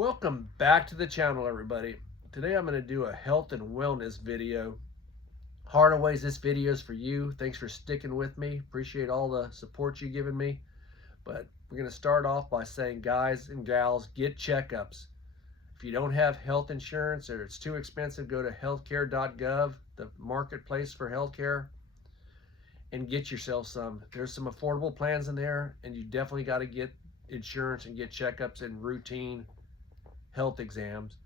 Welcome back to the channel, everybody. Today I'm going to do a health and wellness video. Hardaway's, this video is for you. Thanks for sticking with me. Appreciate all the support you've given me. But we're going to start off by saying, guys and gals, get checkups. If you don't have health insurance or it's too expensive, go to healthcare.gov, the marketplace for healthcare, and get yourself some. There's some affordable plans in there, and you definitely got to get insurance and get checkups and routine health exams.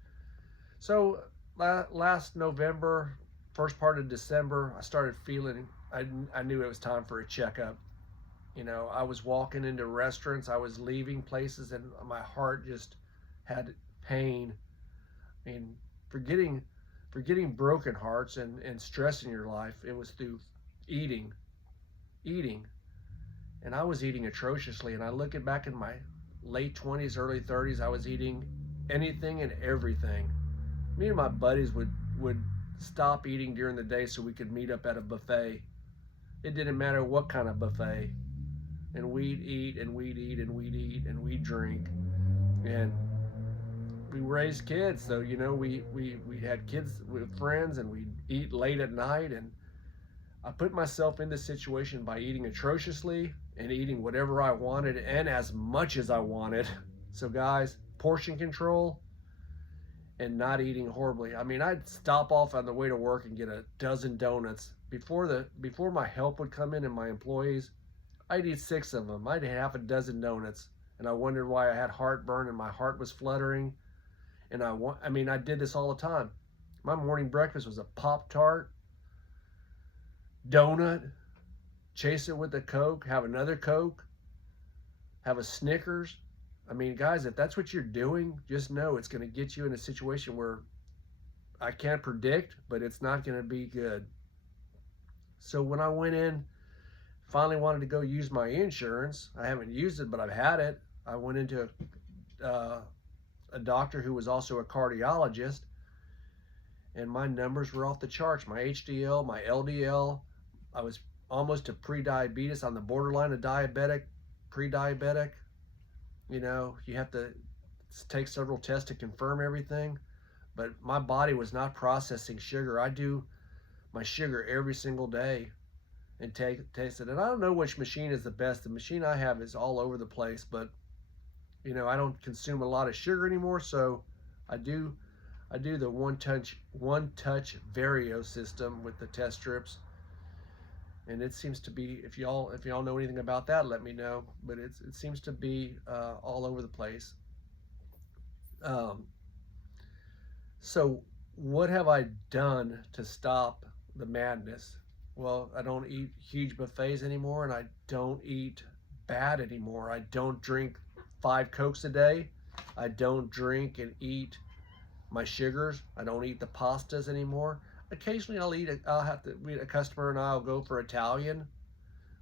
So last November, first part of December, I started feeling, I knew it was time for a checkup. You know, I was walking into restaurants, I was leaving places, and my heart just had pain. I mean, forgetting broken hearts and stress in your life, it was through eating. And I was eating atrociously. And I look at back in my late 20s, early 30s, I was eating anything and everything. Me and my buddies would stop eating during the day so we could meet up at a buffet. It didn't matter what kind of buffet. And we'd eat and we'd eat and we'd eat and we'd drink. And we raised kids, so you know, we had kids with friends, and we'd eat late at night. And I put myself in this situation by eating atrociously and eating whatever I wanted and as much as I wanted. So guys, portion control and not eating horribly. I mean, I'd stop off on the way to work and get a dozen donuts. Before my help would come in and my employees, I'd eat 6 of them. I'd have half a dozen donuts, and I wondered why I had heartburn and my heart was fluttering. And I did this all the time. My morning breakfast was a Pop-Tart, donut, chase it with a Coke, have another Coke, have a Snickers. I mean, guys, if that's what you're doing, just know it's going to get you in a situation where I can't predict, but it's not going to be good. So when I went in, finally wanted to go use my insurance, I haven't used it, but I've had it. I went into a doctor who was also a cardiologist, and my numbers were off the charts. My HDL, my LDL, I was almost to pre-diabetes, on the borderline of diabetic, pre-diabetic. You know, you have to take several tests to confirm everything, but my body was not processing sugar. I do my sugar every single day and taste it. And I don't know which machine is the best. The machine I have is all over the place, but you know, I don't consume a lot of sugar anymore, so I do the one touch Vario system with the test strips. And it seems to be, if y'all know anything about that, let me know. But it seems to be all over the place. So what have I done to stop the madness? Well, I don't eat huge buffets anymore, and I don't eat bad anymore. I don't drink 5 Cokes a day. I don't drink and eat my sugars. I don't eat the pastas anymore. Occasionally I'll have to meet a customer and I'll go for Italian.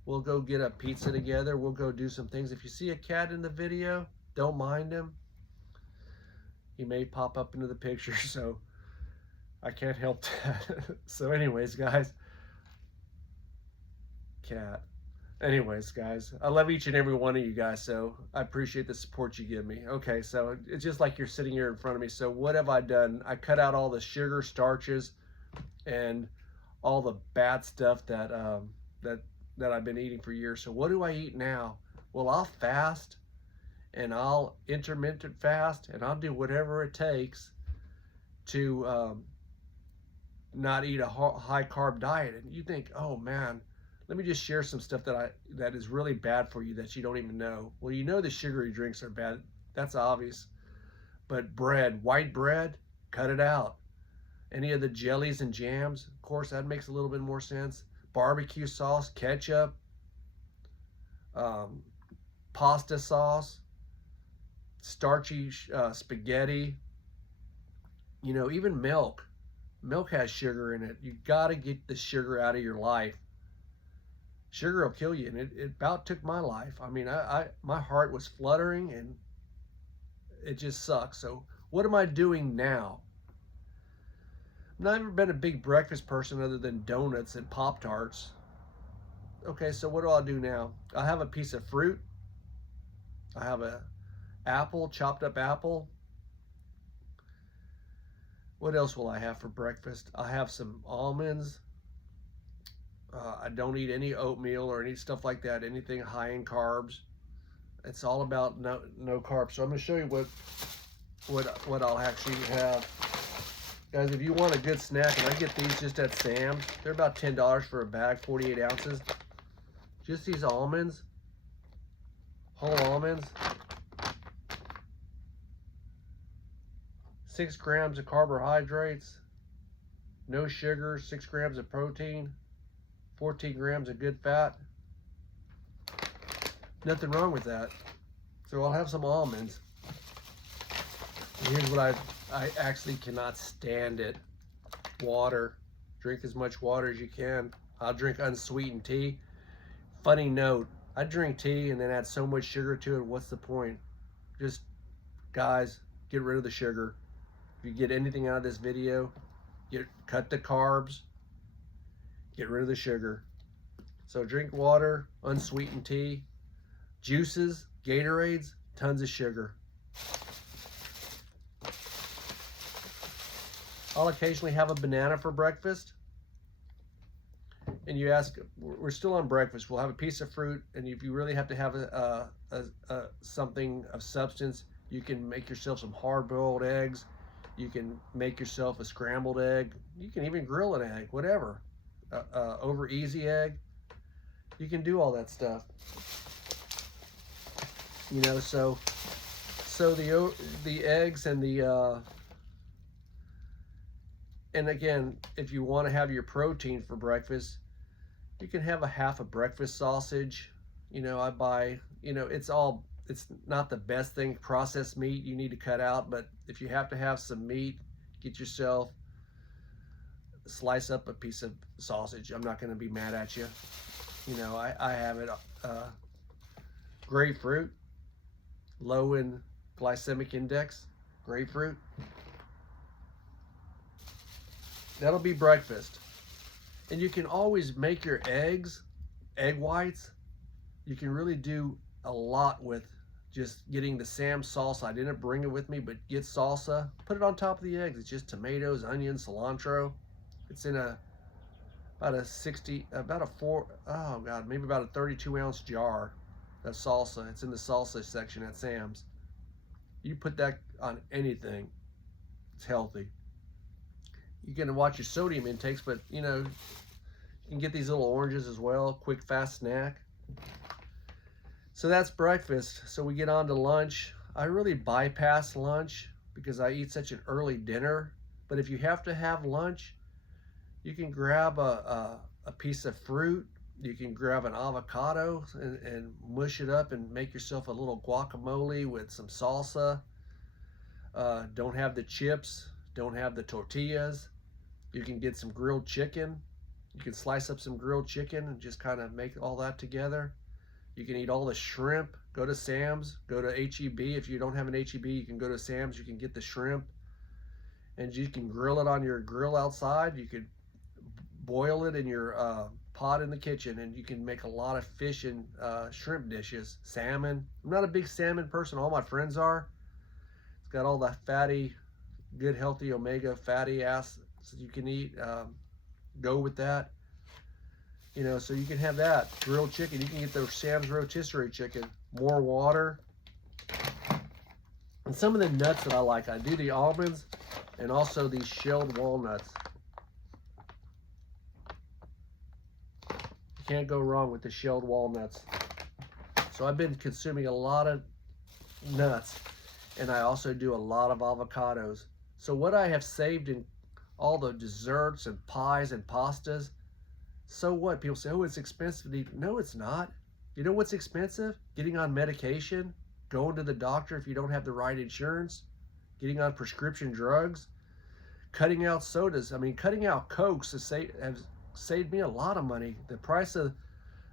We'll go get a pizza together. We'll go do some things. If you see a cat in the video, don't mind him. He may pop up into the picture, so I can't help that. So anyways, guys, cat. Anyways, guys, I love each and every one of you guys, so I appreciate the support you give me. Okay, so it's just like you're sitting here in front of me. So what have I done? I cut out all the sugar, starches, and all the bad stuff that I've been eating for years. So what do I eat now? Well, I'll fast, and I'll intermittent fast, and I'll do whatever it takes to not eat a high carb diet. And you think, oh man, let me just share some stuff that is really bad for you that you don't even know. Well, you know the sugary drinks are bad. That's obvious. But bread, white bread, cut it out. Any of the jellies and jams, of course, that makes a little bit more sense. Barbecue sauce, ketchup, pasta sauce, starchy spaghetti. You know, even milk. Milk has sugar in it. You got to get the sugar out of your life. Sugar will kill you, and it about took my life. I mean, my heart was fluttering, and it just sucks. So what am I doing now? I've never been a big breakfast person other than donuts and Pop-Tarts. Okay, so what do I do now? I have a piece of fruit. I have a apple, chopped up apple. What else will I have for breakfast? I'll have some almonds. I don't eat any oatmeal or any stuff like that, anything high in carbs. It's all about no carbs. So I'm going to show you what I'll actually have. Guys, if you want a good snack, and I get these just at Sam's, they're about $10 for a bag, 48 ounces. Just these almonds, whole almonds. 6 grams of carbohydrates, no sugar, 6 grams of protein, 14 grams of good fat. Nothing wrong with that. So I'll have some almonds. And here's what I actually cannot stand it. Water. Drink as much water as you can. I'll drink unsweetened tea. Funny note, I drink tea and then add so much sugar to it. What's the point? Just, guys, get rid of the sugar. If you get anything out of this video, cut the carbs, get rid of the sugar. So drink water, unsweetened tea, juices, Gatorades, tons of sugar. I'll occasionally have a banana for breakfast. And you ask, we're still on breakfast, we'll have a piece of fruit, and if you really have to have something of substance, you can make yourself some hard-boiled eggs. You can make yourself a scrambled egg. You can even grill an egg, whatever. Over easy egg. You can do all that stuff. You know, so the eggs and the and again, if you want to have your protein for breakfast, you can have a half a breakfast sausage. You know, I buy, you know, it's not the best thing, processed meat you need to cut out, but if you have to have some meat, get yourself, slice up a piece of sausage. I'm not going to be mad at you. You know, I have it, grapefruit, low in glycemic index, grapefruit. That'll be breakfast. And you can always make your eggs, egg whites. You can really do a lot with just getting the Sam's salsa. I didn't bring it with me, but get salsa, put it on top of the eggs. It's just tomatoes, onions, cilantro. It's in about a 32-ounce jar of salsa. It's in the salsa section at Sam's. You put that on anything, it's healthy. You can watch your sodium intakes, but you know, you can get these little oranges as well, quick, fast snack. So that's breakfast. So we get on to lunch. I really bypass lunch because I eat such an early dinner. But if you have to have lunch, you can grab a piece of fruit. You can grab an avocado and mush it up and make yourself a little guacamole with some salsa. Don't have the chips, don't have the tortillas. You can get some grilled chicken. You can slice up some grilled chicken and just kind of make all that together. You can eat all the shrimp. Go to Sam's, go to HEB. If you don't have an HEB, you can go to Sam's. You can get the shrimp and you can grill it on your grill outside. You could boil it in your pot in the kitchen, and you can make a lot of fish and shrimp dishes. Salmon. I'm not a big salmon person. All my friends are. It's got all the fatty, good, healthy omega fatty acids you can eat. Go with that. You know, so you can have that. Grilled chicken. You can get the Sam's rotisserie chicken. More water. And some of the nuts that I like, I do the almonds and also these shelled walnuts. You can't go wrong with the shelled walnuts. So I've been consuming a lot of nuts, and I also do a lot of avocados. So what I have saved in all the desserts and pies and pastas, so what? People say, oh, it's expensive to eat. No, it's not. You know what's expensive? Getting on medication, going to the doctor if you don't have the right insurance, getting on prescription drugs, cutting out sodas. I mean, cutting out Cokes has saved me a lot of money. The price of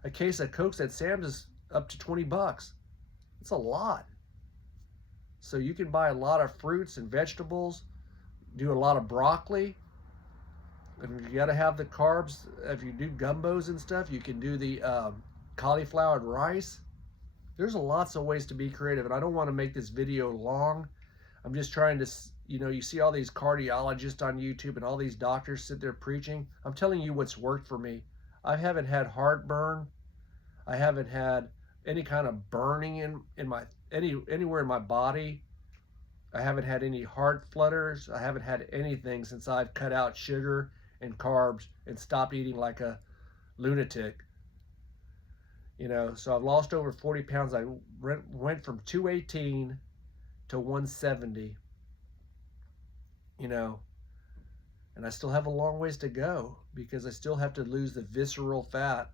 a case of Cokes at Sam's is up to $20. It's a lot. So you can buy a lot of fruits and vegetables, do a lot of broccoli. And you got to have the carbs. If you do gumbos and stuff, you can do the cauliflower and rice. There's lots of ways to be creative, and I don't want to make this video long. I'm just trying to, you see all these cardiologists on YouTube and all these doctors sit there preaching. I'm telling you what's worked for me. I haven't had heartburn. I haven't had any kind of burning in my anywhere in my body. I haven't had any heart flutters. I haven't had anything since I've cut out sugar and carbs and stopped eating like a lunatic. So I've lost over 40 pounds. I went from 218 to 170, and I still have a long ways to go because I still have to lose the visceral fat.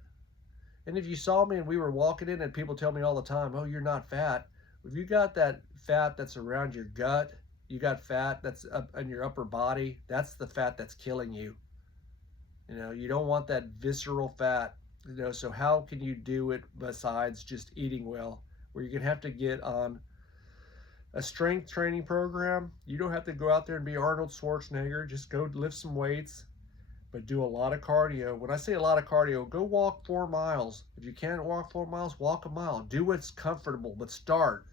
And if you saw me and we were walking in, and people tell me all the time, oh, you're not fat. If you got that fat that's around your gut, you got fat that's up in your upper body, that's the fat that's killing you. You don't want that visceral fat. So how can you do it besides just eating well? Where you're gonna have to get on a strength training program. You don't have to go out there and be Arnold Schwarzenegger. Just go lift some weights, but do a lot of cardio. When I say a lot of cardio, go walk 4 miles. If you can't walk 4 miles, walk a mile. Do what's comfortable, but start.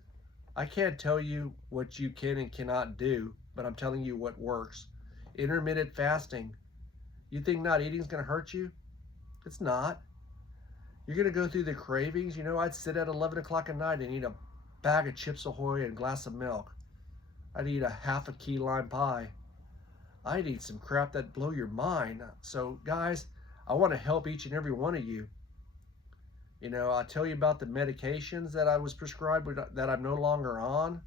I can't tell you what you can and cannot do, but I'm telling you what works. Intermittent fasting. You think not eating is going to hurt you? It's not. You're going to go through the cravings. I'd sit at 11 o'clock at night and eat a bag of Chips Ahoy and a glass of milk. I'd eat a half a key lime pie. I'd eat some crap that blow your mind. So guys, I want to help each and every one of you. I'll tell you about the medications that I was prescribed that I'm no longer on.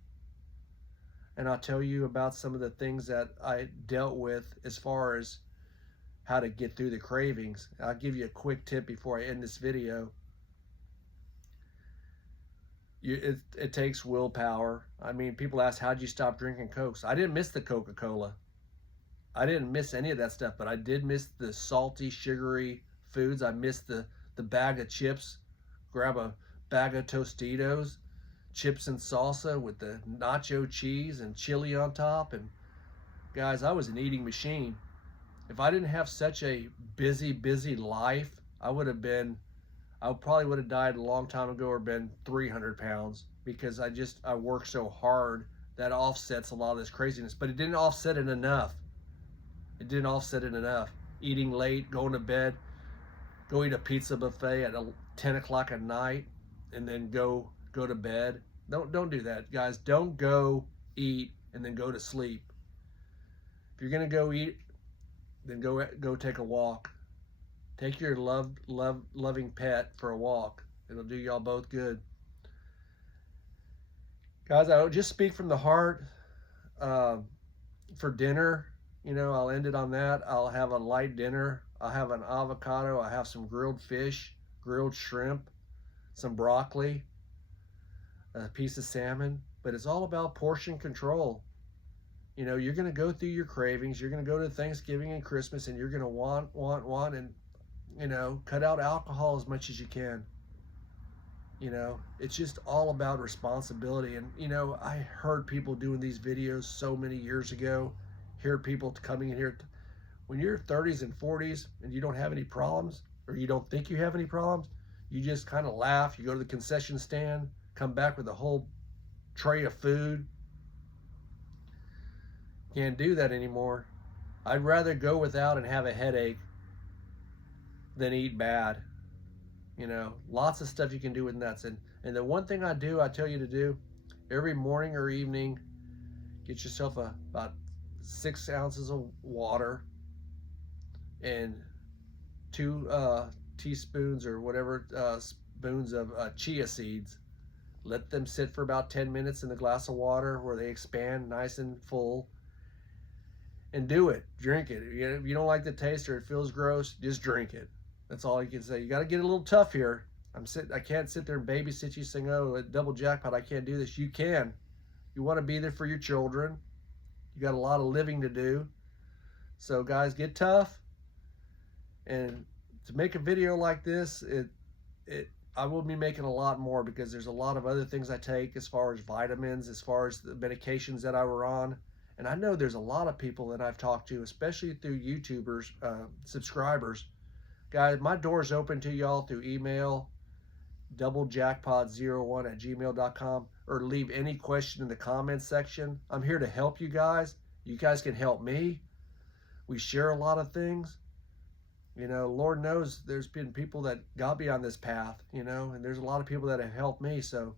And I'll tell you about some of the things that I dealt with as far as how to get through the cravings. I'll give you a quick tip before I end this video. It takes willpower. I mean, people ask, how'd you stop drinking Cokes? I didn't miss the Coca-Cola. I didn't miss any of that stuff, but I did miss the salty, sugary foods. I missed the bag of chips. Grab a bag of Tostitos, chips and salsa with the nacho cheese and chili on top. And guys, I was an eating machine. If I didn't have such a busy life, I probably would have died a long time ago or been 300 pounds because I work so hard that offsets a lot of this craziness, but it didn't offset it enough. It didn't offset it enough. Eating late, going to bed, go eat a pizza buffet at 10 o'clock at night, and then go to bed. Don't do that, guys. Don't go eat and then go to sleep. If you're gonna go eat, then go take a walk. Take your loving pet for a walk. It'll do y'all both good. Guys, I would just speak from the heart. For dinner, I'll end it on that. I'll have a light dinner. I'll have an avocado. I'll have some grilled fish, grilled shrimp, some broccoli, a piece of salmon. But it's all about portion control. You're going to go through your cravings. You're going to go to Thanksgiving and Christmas, and you're going to want, and cut out alcohol as much as you can. It's just all about responsibility. And, I heard people doing these videos so many years ago, hear people coming in here. When you're 30s and 40s and you don't have any problems, or you don't think you have any problems, you just kind of laugh. You go to the concession stand, come back with a whole tray of food. Can't do that anymore. I'd rather go without and have a headache than eat bad. Lots of stuff you can do with nuts. And the one thing I tell you to do every morning or evening, get yourself about 6 ounces of water and 2 teaspoons or whatever spoons of chia seeds. Let them sit for about 10 minutes in the glass of water where they expand nice and full. And do it. Drink it. If you don't like the taste or it feels gross, just drink it. That's all you can say. You got to get a little tough here. I can't sit there and babysit you saying, oh, double jackpot, I can't do this. You can. You want to be there for your children. You got a lot of living to do. So guys, get tough. And to make a video like this, I will be making a lot more because there's a lot of other things I take as far as vitamins, as far as the medications that I were on. And I know there's a lot of people that I've talked to, especially through YouTubers, subscribers. Guys, my door's open to y'all through email. doublejackpot01@gmail.com, or leave any question in the comments section. I'm here to help you guys. You guys can help me. We share a lot of things. You know, Lord knows there's been people that got me on this path, you know, and there's a lot of people that have helped me. So,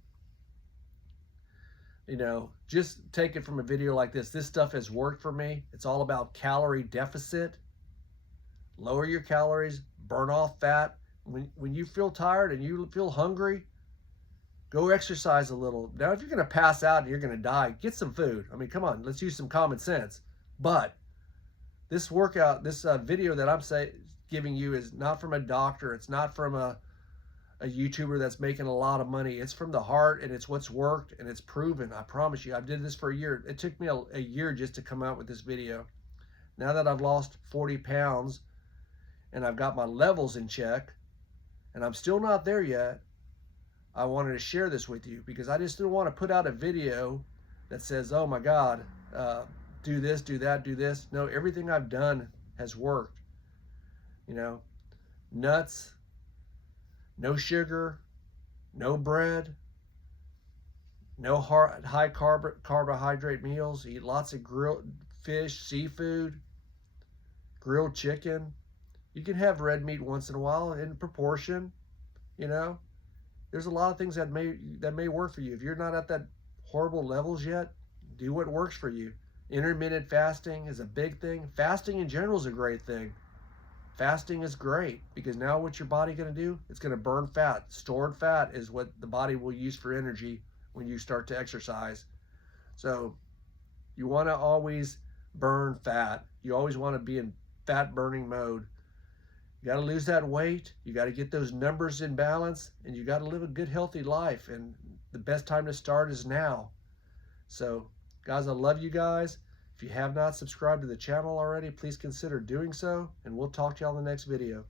you know, just take it from a video like this. This stuff has worked for me. It's all about calorie deficit. Lower your calories, burn off fat. When you feel tired and you feel hungry, go exercise a little. Now, if you're going to pass out and you're going to die, get some food. I mean, come on, let's use some common sense. But this workout, this video that I'm giving you is not from a doctor. It's not from a YouTuber that's making a lot of money. It's from the heart, and it's what's worked, and it's proven. I promise you. I did this for a year. It took me a year just to come out with this video. Now that I've lost 40 pounds and I've got my levels in check, and I'm still not there yet, I wanted to share this with you because I just didn't want to put out a video that says, oh my God, do this, do that, do this. No, everything I've done has worked. You know, nuts, no sugar, no bread, no high carbohydrate meals. Eat lots of grilled fish, seafood, grilled chicken. You can have red meat once in a while in proportion, you know. There's a lot of things that may work for you. If you're not at that horrible levels yet, do what works for you. Intermittent fasting is a big thing. Fasting in general is a great thing. Fasting is great because now what's your body going to do? It's going to burn fat. Stored fat is what the body will use for energy when you start to exercise. So you want to always burn fat. You always want to be in fat burning mode. You got to lose that weight. You got to get those numbers in balance, and you got to live a good, healthy life. And the best time to start is now. So, guys, I love you guys. If you have not subscribed to the channel already, please consider doing so, and we'll talk to you on the next video.